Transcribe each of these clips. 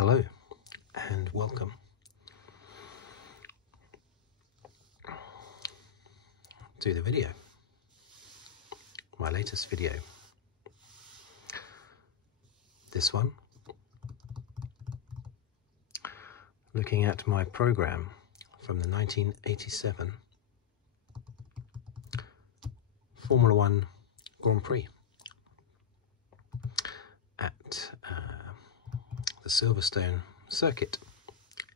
Hello and welcome to the video, my latest video. This one, looking at my program from the 1987 Formula One Grand Prix at the Silverstone circuit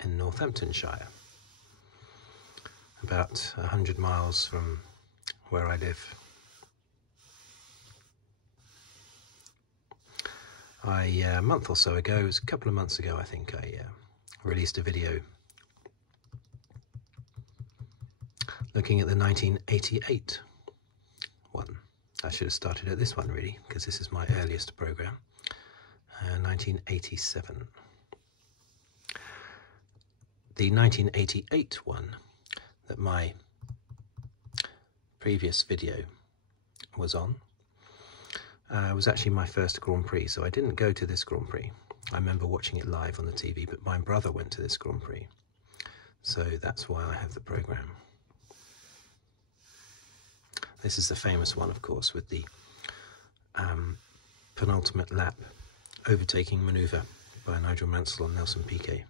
in Northamptonshire, about 100 miles from where I live. A month or so ago, it was a couple of months ago I think, I released a video looking at the 1988 one. I should have started at this one really, because this is my earliest program. 1987. The 1988 one that my previous video was on was actually my first Grand Prix, so I didn't go to this Grand Prix. I remember watching it live on the TV, but my brother went to this Grand Prix, so that's why I have the program. This is the famous one, of course, with the penultimate lap overtaking manoeuvre by Nigel Mansell and Nelson Piquet.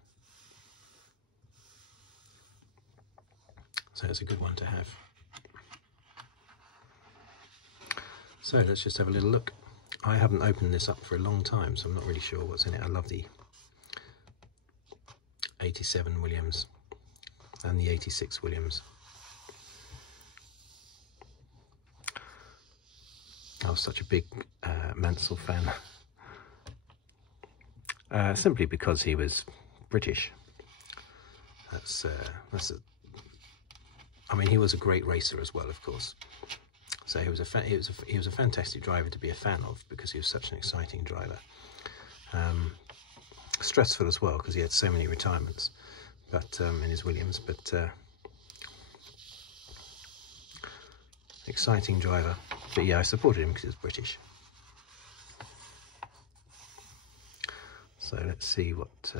So it's a good one to have. So let's just have a little look. I haven't opened this up for a long time, so I'm not really sure what's in it. I love the 87 Williams and the 86 Williams. I was such a big Mansell fan. Simply because he was British. I mean, he was a great racer as well, of course. So he was a fantastic driver to be a fan of, because he was such an exciting driver. Stressful as well, because he had so many retirements, but in his Williams. But exciting driver. But yeah, I supported him because he was British. So let's see what,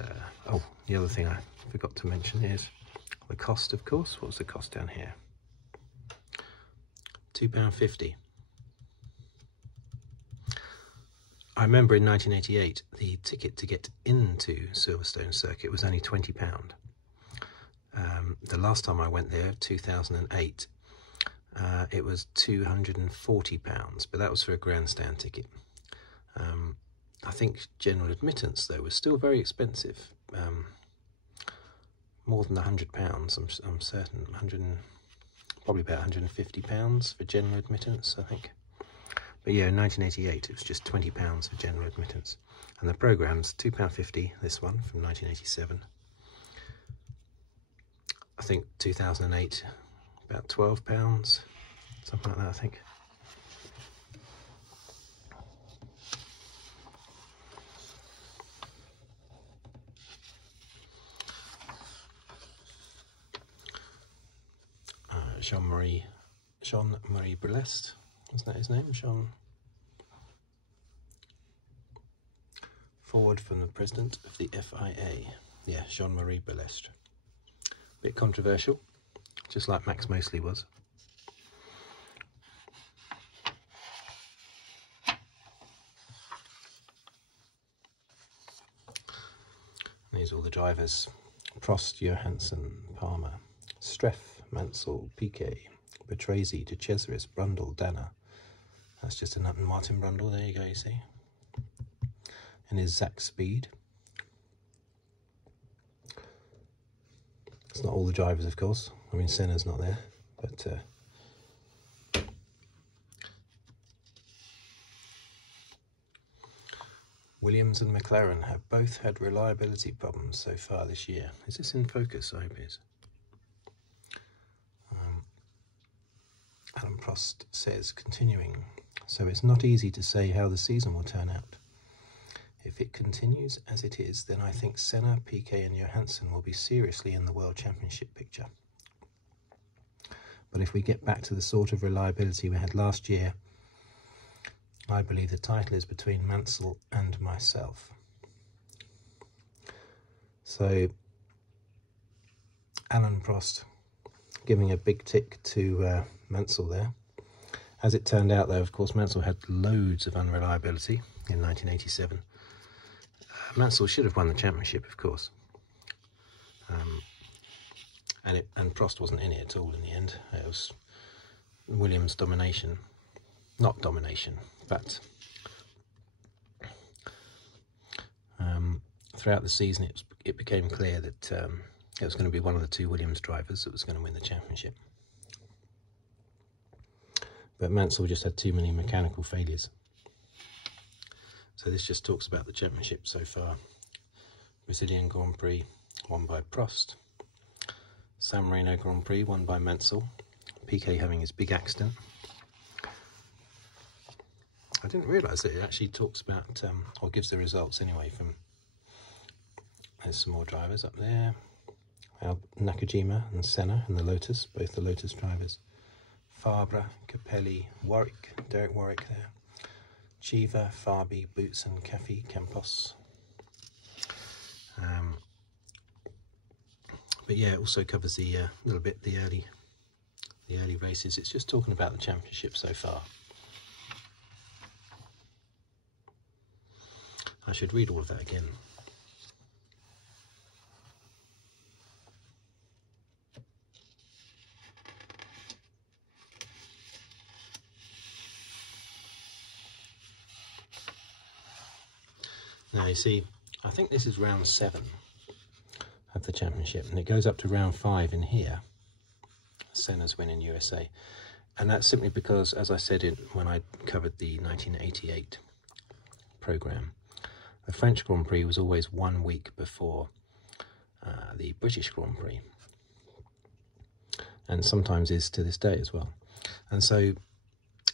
oh, the other thing I forgot to mention is the cost, of course. What was the cost down here? £2.50. I remember in 1988, the ticket to get into Silverstone circuit was only £20. The last time I went there, 2008, it was £240, but that was for a grandstand ticket. I think general admittance, though, was still very expensive. More than £100, I'm certain. Probably about £150 for general admittance, I think. But yeah, in 1988, it was just £20 for general admittance. And the program's £2.50, this one, from 1987. I think 2008, about £12, something like that, I think. Jean-Marie Brelest, isn't that his name? Jean. Forward from the president of the FIA. Yeah, Jean-Marie Brelest. Bit controversial, just like Max Mosley was. And here's all the drivers: Prost, Johansson, Palmer, Streff, Mansell, Piquet, Patrese, De Cesaris, Brundle, Danner. That's just a Martin Brundle, there you go, you see. And his Zach Speed. It's not all the drivers, of course. I mean, Senna's not there, but Williams and McLaren have both had reliability problems so far this year. Is this in focus? I hope it is. Alan Prost says, continuing, so it's not easy to say how the season will turn out. If it continues as it is, then I think Senna, Piquet and Johansson will be seriously in the World Championship picture. But if we get back to the sort of reliability we had last year, I believe the title is between Mansell and myself. So Alan Prost giving a big tick to Mansell there. As it turned out, though, of course, Mansell had loads of unreliability in 1987. Mansell should have won the championship, of course. And Prost wasn't in it at all in the end. It was Williams' domination. Not domination, but throughout the season it became clear that it was going to be one of the two Williams drivers that was going to win the championship. But Mansell just had too many mechanical failures. So this just talks about the championship so far. Brazilian Grand Prix won by Prost. San Marino Grand Prix won by Mansell. Piquet having his big accident. I didn't realise that it actually talks about, or gives the results anyway from, there's some more drivers up there. Nakajima and Senna and the Lotus, both the Lotus drivers. Fabre, Capelli, Warwick, Derek Warwick there. Chiva, Fabi, Boots and Campos. But yeah, it also covers the little bit the early races. It's just talking about the championship so far. I should read all of that again. Now you see, I think this is round 7 of the championship, and it goes up to round 5 in here. Senna's win in USA, and that's simply because, as I said when I covered the 1988 programme, the French Grand Prix was always 1 week before the British Grand Prix, and sometimes is to this day as well. And so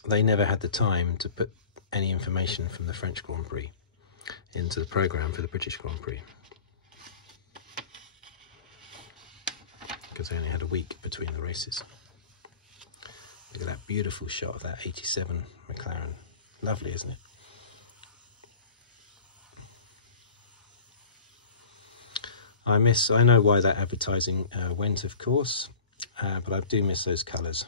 they never had the time to put any information from the French Grand Prix into the programme for the British Grand Prix, because they only had a week between the races. Look at that beautiful shot of that 87 McLaren. Lovely, isn't it? I know why that advertising went, of course, but I do miss those colours,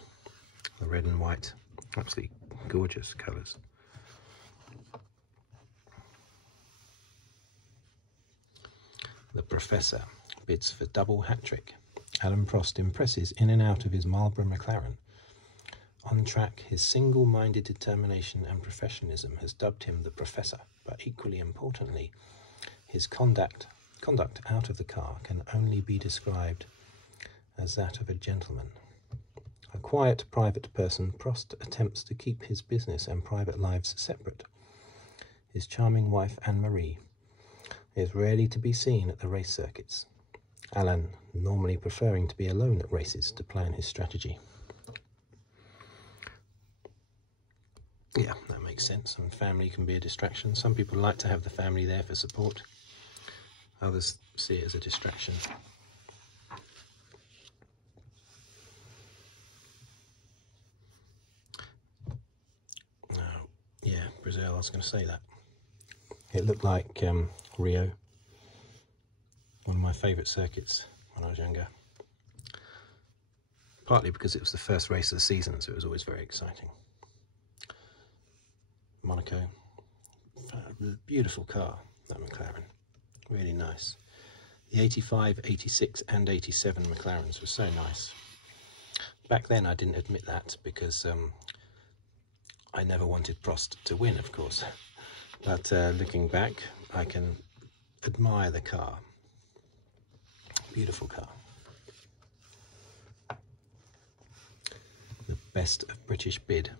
the red and white, absolutely gorgeous colours. The Professor bids for double hat-trick. Alan Prost impresses in and out of his Marlboro McLaren. On track, his single-minded determination and professionalism has dubbed him the Professor, but equally importantly, his conduct out of the car can only be described as that of a gentleman. A quiet, private person, Prost attempts to keep his business and private lives separate. His charming wife, Anne-Marie, is rarely to be seen at the race circuits, Alan normally preferring to be alone at races to plan his strategy. Yeah, that makes sense, and family can be a distraction. Some people like to have the family there for support. Others see it as a distraction. Yeah, Brazil, I was going to say that. It looked like Rio, one of my favourite circuits when I was younger. Partly because it was the first race of the season, so it was always very exciting. Monaco, beautiful car, that McLaren, really nice. The 85, 86 and 87 McLarens were so nice. Back then I didn't admit that because I never wanted Prost to win, of course. But looking back, I can admire the car. Beautiful car. The best of British bid.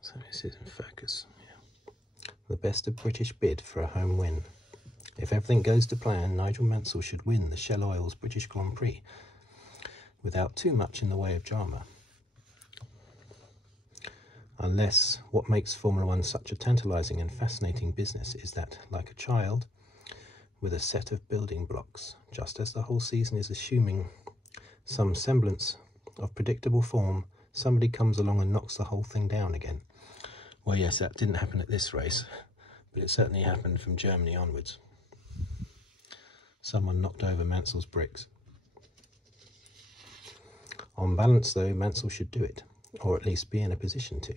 So this is in focus. Yeah. The best of British bid for a home win. If everything goes to plan, Nigel Mansell should win the Shell Oil's British Grand Prix without too much in the way of drama. Unless what makes Formula One such a tantalising and fascinating business is that, like a child with a set of building blocks, just as the whole season is assuming some semblance of predictable form, somebody comes along and knocks the whole thing down again. Well, yes, that didn't happen at this race, but it certainly happened from Germany onwards. Someone knocked over Mansell's bricks. On balance though, Mansell should do it, or at least be in a position to.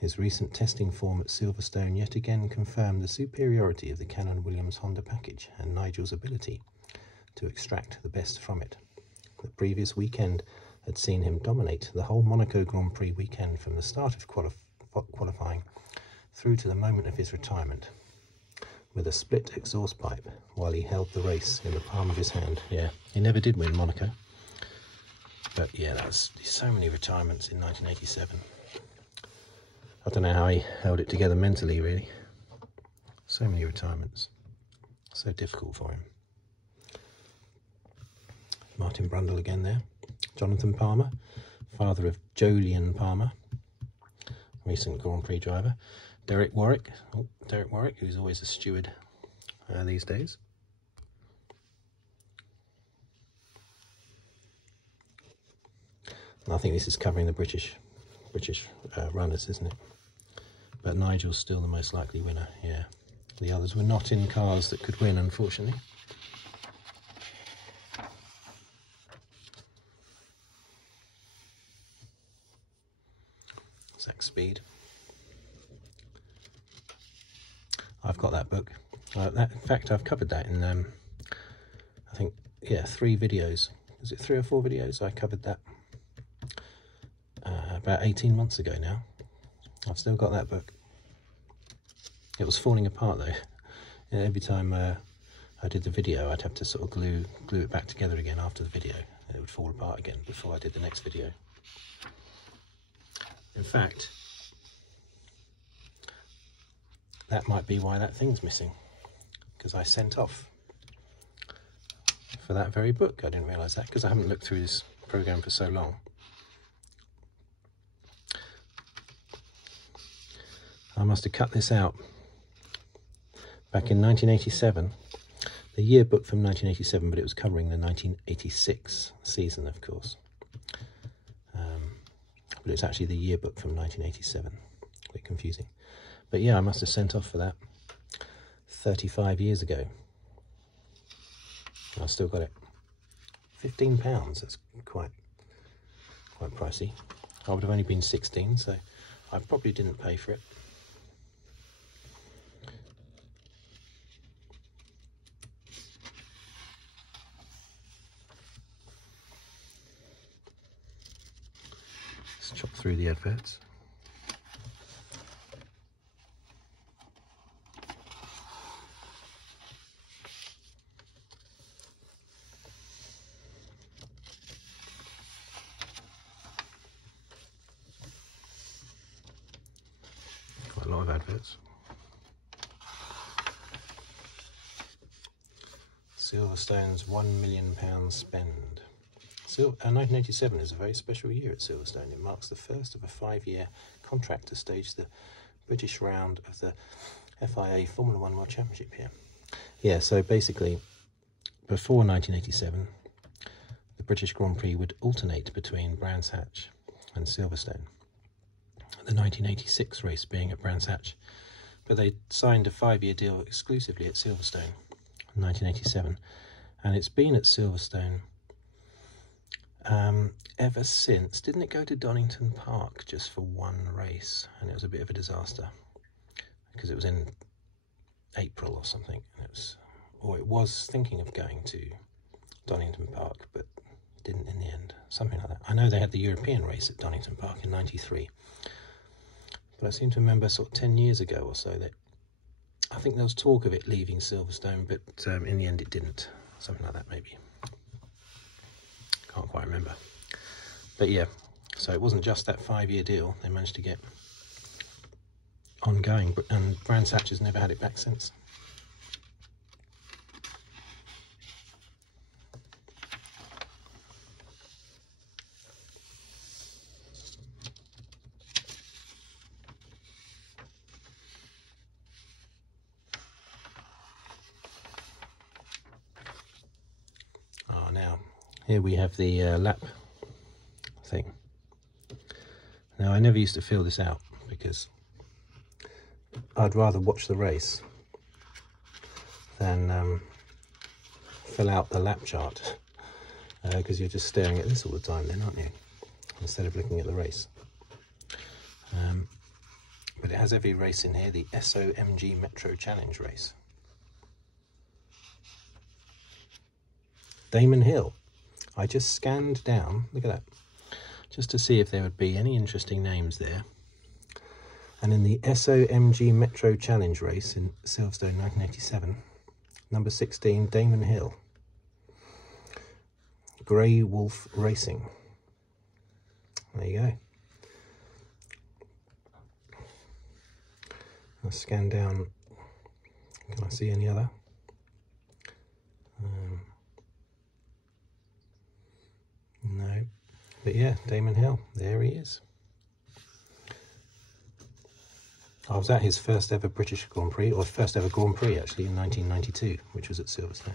His recent testing form at Silverstone yet again confirmed the superiority of the Canon Williams Honda package and Nigel's ability to extract the best from it. The previous weekend had seen him dominate the whole Monaco Grand Prix weekend from the start of qualifying through to the moment of his retirement, with a split exhaust pipe while he held the race in the palm of his hand. Yeah, he never did win Monaco. But yeah, that's so many retirements in 1987. I don't know how he held it together mentally, really. So many retirements. So difficult for him. Martin Brundle again there. Jonathan Palmer, father of Jolyon Palmer, recent Grand Prix driver. Derek Warwick, who's always a steward these days. And I think this is covering the British runners, isn't it? But Nigel's still the most likely winner, yeah. The others were not in cars that could win, unfortunately. Zach Speed. I've got that book. In fact, I've covered that in, I think, yeah, 3 videos. Is it 3 or 4 videos? I covered that about 18 months ago now. I've still got that book. It was falling apart though. And every time I did the video, I'd have to sort of glue it back together again after the video. And it would fall apart again before I did the next video. In fact, that might be why that thing's missing, because I sent off for that very book. I didn't realise that because I haven't looked through this program for so long. I must have cut this out back in 1987, the yearbook from 1987, but it was covering the 1986 season, of course. But it's actually the yearbook from 1987. A bit confusing. But yeah, I must have sent off for that 35 years ago. I've still got it. £15, that's quite pricey. I would have only been 16, so I probably didn't pay for it. Let's chop through the adverts. Quite a lot of adverts. Silverstone's £1 million spend. 1987 is a very special year at Silverstone. It marks the first of a 5-year contract to stage the British round of the FIA Formula 1 World Championship here. Yeah, so basically, before 1987, the British Grand Prix would alternate between Brands Hatch and Silverstone. The 1986 race being at Brands Hatch, but they signed a 5-year deal exclusively at Silverstone in 1987, and it's been at Silverstone ever since. Didn't it go to Donington Park just for one race, and it was a bit of a disaster because it was in April or something, and it was thinking of going to Donington Park, but didn't in the end, something like that. I know they had the European race at Donington Park in '93, but I seem to remember sort of 10 years ago or so that I think there was talk of it leaving Silverstone, but in the end it didn't, something like that maybe. Can't quite remember. But yeah, so it wasn't just that 5-year deal. They managed to get ongoing, and Brands Hatch has never had it back since. Now, here we have the lap thing. Now, I never used to fill this out because I'd rather watch the race than fill out the lap chart, because you're just staring at this all the time then, aren't you? Instead of looking at the race. But it has every race in here, the SOMG Metro Challenge race. Damon Hill. I just scanned down, look at that, just to see if there would be any interesting names there. And in the SOMG Metro Challenge race in Silverstone 1987, number 16, Damon Hill. Grey Wolf Racing. There you go. I'll scan down. Can I see any other? No. But yeah, Damon Hill. There he is. I was at his first ever British Grand Prix, or first ever Grand Prix actually, in 1992, which was at Silverstone.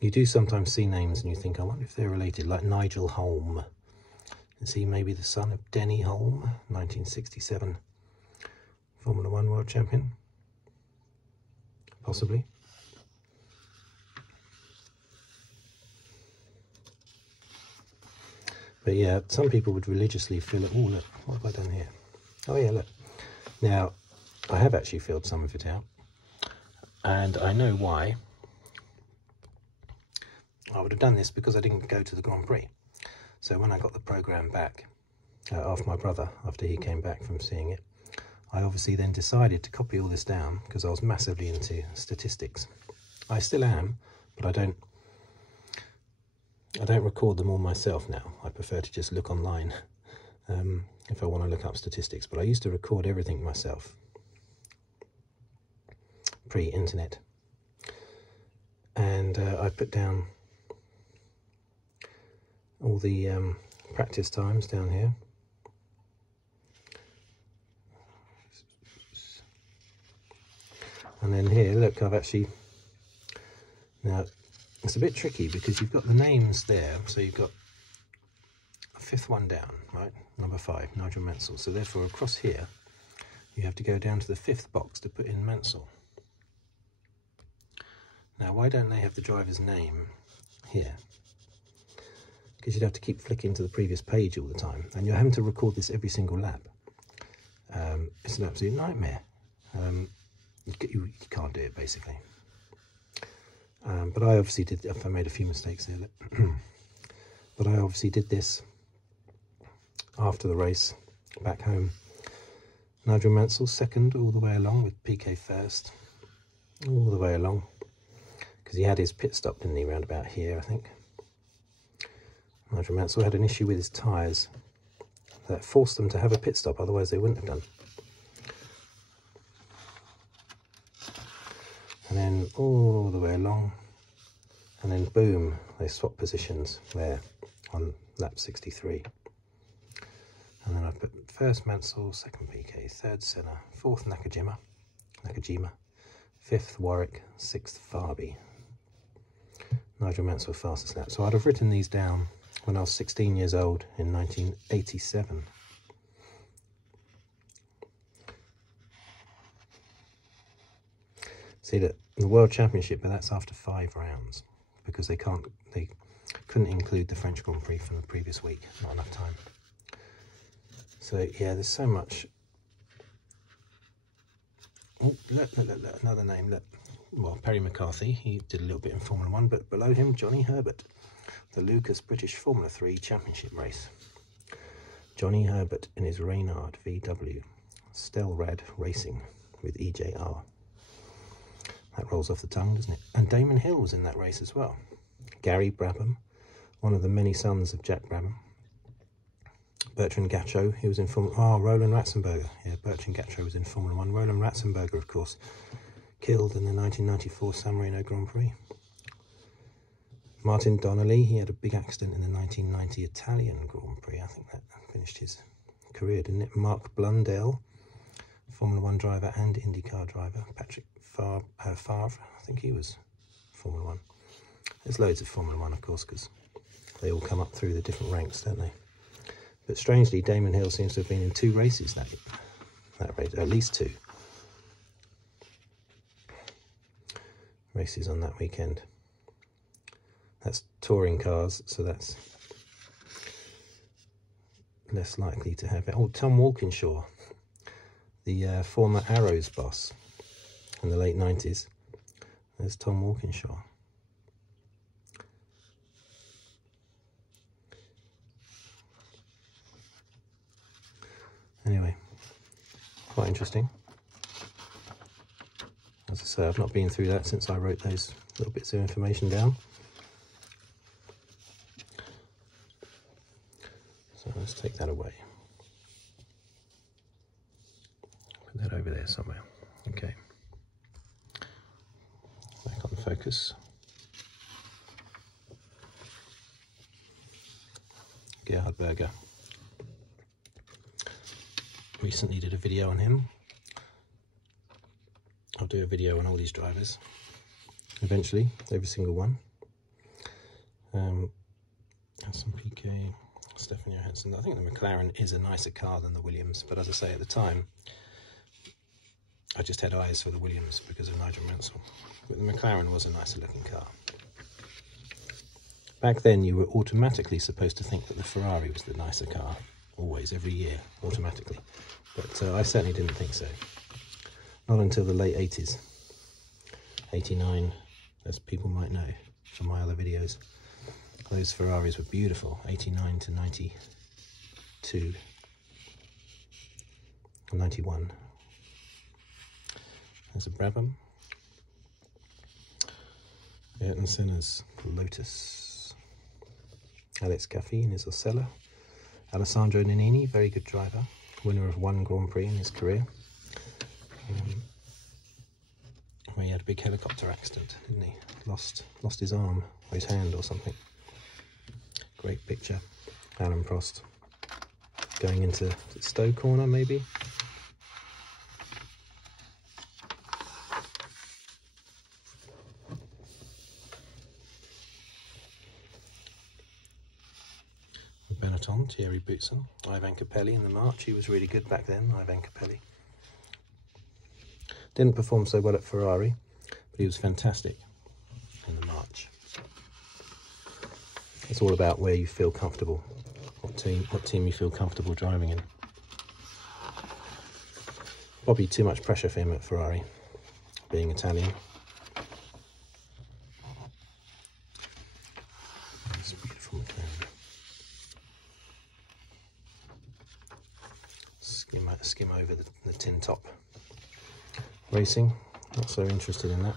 You do sometimes see names and you think, I wonder if they're related, like Nigel Holm. Is he maybe the son of Denny Holm, 1967 Formula 1 World Champion? Possibly. But yeah, some people would religiously fill it. Oh, look, what have I done here? Oh yeah, look. Now, I have actually filled some of it out. And I know why. I would have done this because I didn't go to the Grand Prix. So when I got the programme back, off my brother, after he came back from seeing it, I obviously then decided to copy all this down because I was massively into statistics. I still am, but I don't record them all myself now. I prefer to just look online if I want to look up statistics. But I used to record everything myself, pre-internet. And I put down all the practice times down here. And then here, look, I've actually, now it's a bit tricky because you've got the names there. So you've got a fifth one down, right? Number 5, Nigel Mansell. So therefore across here, you have to go down to the 5th box to put in Mansell. Now, why don't they have the driver's name here? Because you'd have to keep flicking to the previous page all the time. And you're having to record this every single lap. It's an absolute nightmare. You can't do it, basically. But I obviously did, I made a few mistakes there. But I obviously did this after the race, back home. Nigel Mansell second all the way along, with Piquet first, all the way along. Because he had his pit stop, didn't he, round about here, I think. Nigel Mansell had an issue with his tyres that forced them to have a pit stop, otherwise they wouldn't have done. And then all the way along, and then boom, they swap positions there on lap 63. And then I put first Mansell, second Piquet, third Senna, fourth Nakajima, 5th Warwick, 6th Farby. Nigel Mansell fastest lap. So I'd have written these down when I was 16 years old in 1987. See that the World Championship, but that's after 5 rounds because they couldn't include the French Grand Prix from the previous week. Not enough time. So yeah, there's so much. Oh, look, another name. Look, well, Perry McCarthy. He did a little bit in Formula 1, but below him, Johnny Herbert, the Lucas British Formula 3 Championship race. Johnny Herbert in his Reynard VW Stelrad Racing with EJR. That rolls off the tongue, doesn't it? And Damon Hill was in that race as well. Gary Brabham, one of the many sons of Jack Brabham. Bertrand Gachot, he was in Formula... Oh, Roland Ratzenberger. Yeah, Bertrand Gachot was in Formula 1. Roland Ratzenberger, of course, killed in the 1994 San Marino Grand Prix. Martin Donnelly, he had a big accident in the 1990 Italian Grand Prix. I think that finished his career, didn't it? Mark Blundell, Formula 1 driver and IndyCar driver. Patrick Favre, I think he was Formula 1. There's loads of Formula 1, of course, because they all come up through the different ranks, don't they? But strangely, Damon Hill seems to have been in 2 races that race, at least 2 races on that weekend. That's touring cars, so that's less likely to have it. Oh, Tom Walkinshaw, the former Arrows boss in the late 90s. There's Tom Walkinshaw. Anyway, quite interesting. As I say, I've not been through that since I wrote those little bits of information down. So let's take that away. Put that over there somewhere. Okay. Back on focus. Gerhard Berger. Recently did a video on him. I'll do a video on all these drivers eventually, every single one. Some PK, Stefan Johansson. I think the McLaren is a nicer car than the Williams, but as I say, at the time I just had eyes for the Williams because of Nigel Mansell, but the McLaren was a nicer looking car. Back then you were automatically supposed to think that the Ferrari was the nicer car, always, every year, automatically. But I certainly didn't think so. Not until the late 80s. 89, as people might know from my other videos. Those Ferraris were beautiful, 89 to 92, 91. There's a Brabham. Ayrton Senna's Lotus. Alex Caffey in his Osella. Alessandro Nannini, very good driver, winner of 1 Grand Prix in his career. Where he had a big helicopter accident, didn't he? Lost his arm or his hand or something. Great picture. Alan Prost going into Stowe corner, maybe. Benetton, Thierry Boutsen, Ivan Capelli in the March. He was really good back then, Ivan Capelli. Didn't perform so well at Ferrari, but he was fantastic in the March. It's all about where you feel comfortable, what team you feel comfortable driving in. Probably too much pressure for him at Ferrari, being Italian. It's a beautiful McLaren. Skim over the tin top. Racing, not so interested in that.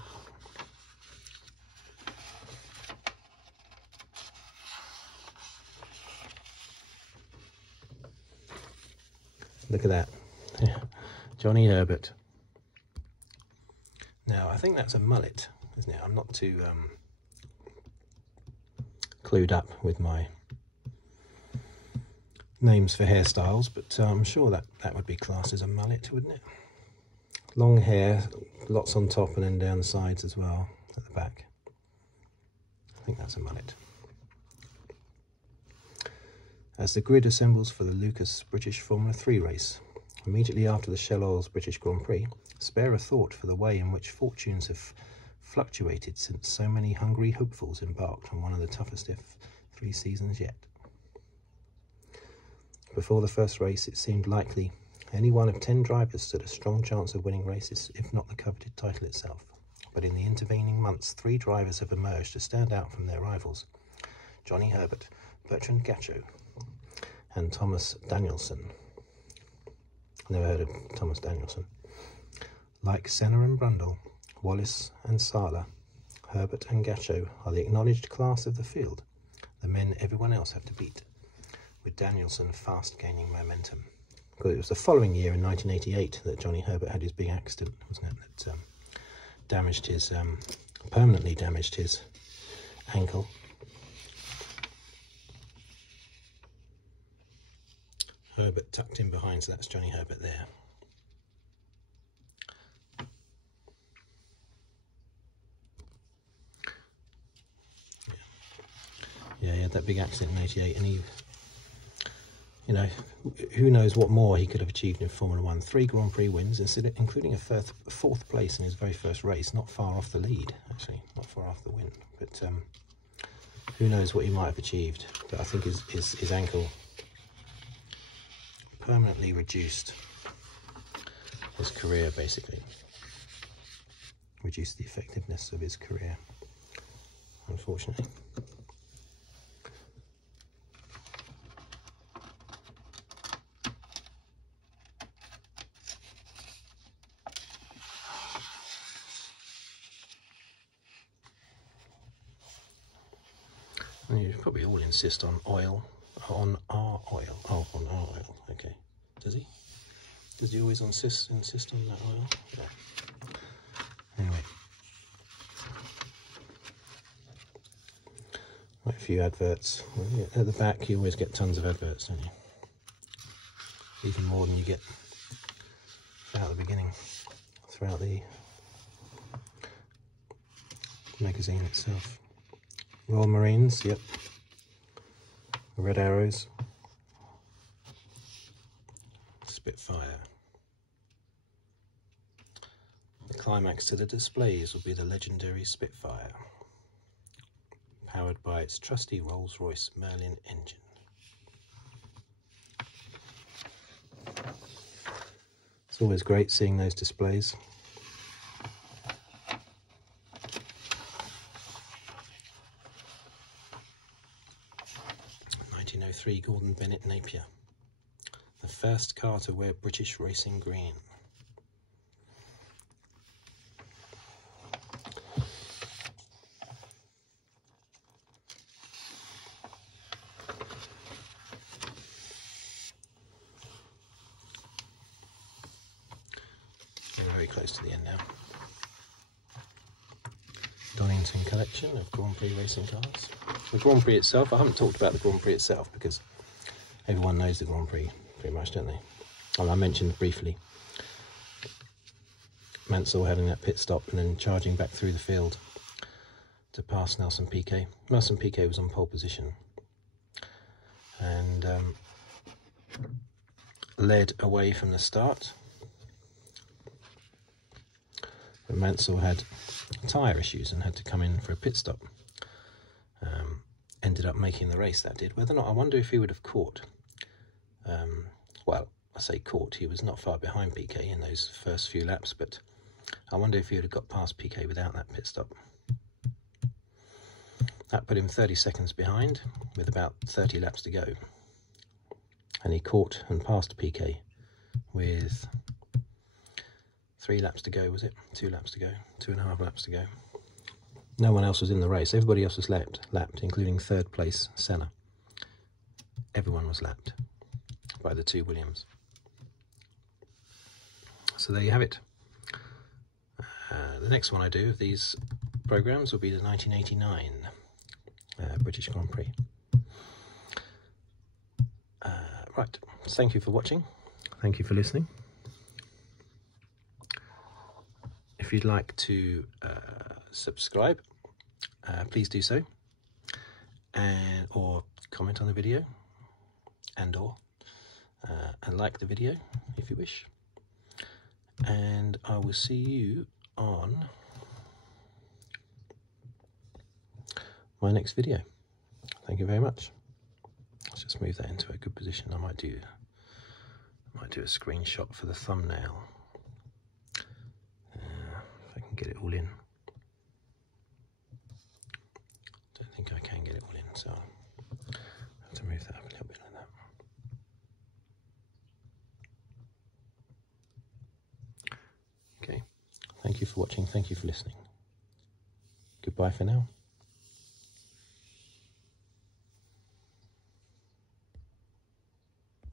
Look at that. Yeah. Johnny Herbert. Now, I think that's a mullet, isn't it? I'm not too clued up with my names for hairstyles, but I'm sure that would be classed as a mullet, wouldn't it? Long hair, lots on top and then down the sides as well, at the back. I think that's a mullet. As the grid assembles for the Lucas British Formula 3 race, immediately after the Shell Oil's British Grand Prix, spare a thought for the way in which fortunes have fluctuated since so many hungry hopefuls embarked on one of the toughest F3 seasons yet. Before the first race, it seemed likely any one of 10 drivers stood a strong chance of winning races, if not the coveted title itself. But in the intervening months, 3 drivers have emerged to stand out from their rivals. Johnny Herbert, Bertrand Gachot, and Thomas Danielson. Never heard of Thomas Danielson. Like Senna and Brundle, Wallace and Sala, Herbert and Gachot are the acknowledged class of the field, the men everyone else have to beat, with Danielson fast gaining momentum. Because it was the following year, in 1988, that Johnny Herbert had his big accident, wasn't it? That damaged his, permanently damaged his ankle. Herbert tucked in behind, so that's Johnny Herbert there. Yeah, he had that big accident in 88, and you know, who knows what more he could have achieved in Formula 1. 3 Grand Prix wins, including a fourth place in his very first race, not far off the lead, actually, not far off the win. But who knows what he might have achieved. But I think his ankle permanently reduced his career, basically. Reduced the effectiveness of his career, unfortunately. You probably all insist on oil, on our oil. Oh, on our oil, okay. Does he? Does he always insist on that oil? Yeah. Anyway. Quite a few adverts. At the back you always get tons of adverts, don't you? Even more than you get throughout the beginning, throughout the magazine itself. Royal Marines, yep. Red Arrows. Spitfire. The climax to the displays will be the legendary Spitfire, powered by its trusty Rolls-Royce Merlin engine. It's always great seeing those displays. '03 Gordon Bennett Napier, the first car to wear British racing green. We're very close to the end now. Donington collection of Grand Prix racing cars. The Grand Prix itself, I haven't talked about the Grand Prix itself because everyone knows the Grand Prix pretty much, don't they? Well, I mentioned briefly Mansell having that pit stop and then charging back through the field to pass Nelson Piquet. Nelson Piquet was on pole position and led away from the start. But Mansell had tyre issues and had to come in for a pit stop. Ended up making the race, that did. Whether or not, I wonder if he would have caught. Well, I say caught, he was not far behind Piquet in those first few laps, but I wonder if he would have got past Piquet without that pit stop. That put him 30 seconds behind with about 30 laps to go. And he caught and passed Piquet with 3 laps to go, was it? 2 laps to go, 2.5 laps to go. No one else was in the race. Everybody else was lapped, including third place Senna. Everyone was lapped by the 2 Williams. So there you have it. The next one I do of these programs will be the 1989 British Grand Prix. Right, thank you for watching. Thank you for listening. If you'd like to subscribe, please do so, or comment on the video, and like the video if you wish. And I will see you on my next video. Thank you very much. Let's just move that into a good position. I might do a screenshot for the thumbnail. If I can get it all in. Don't think I can get it all in, so I'll have to move that up a little bit like that. Okay, thank you for watching, thank you for listening. Goodbye for now.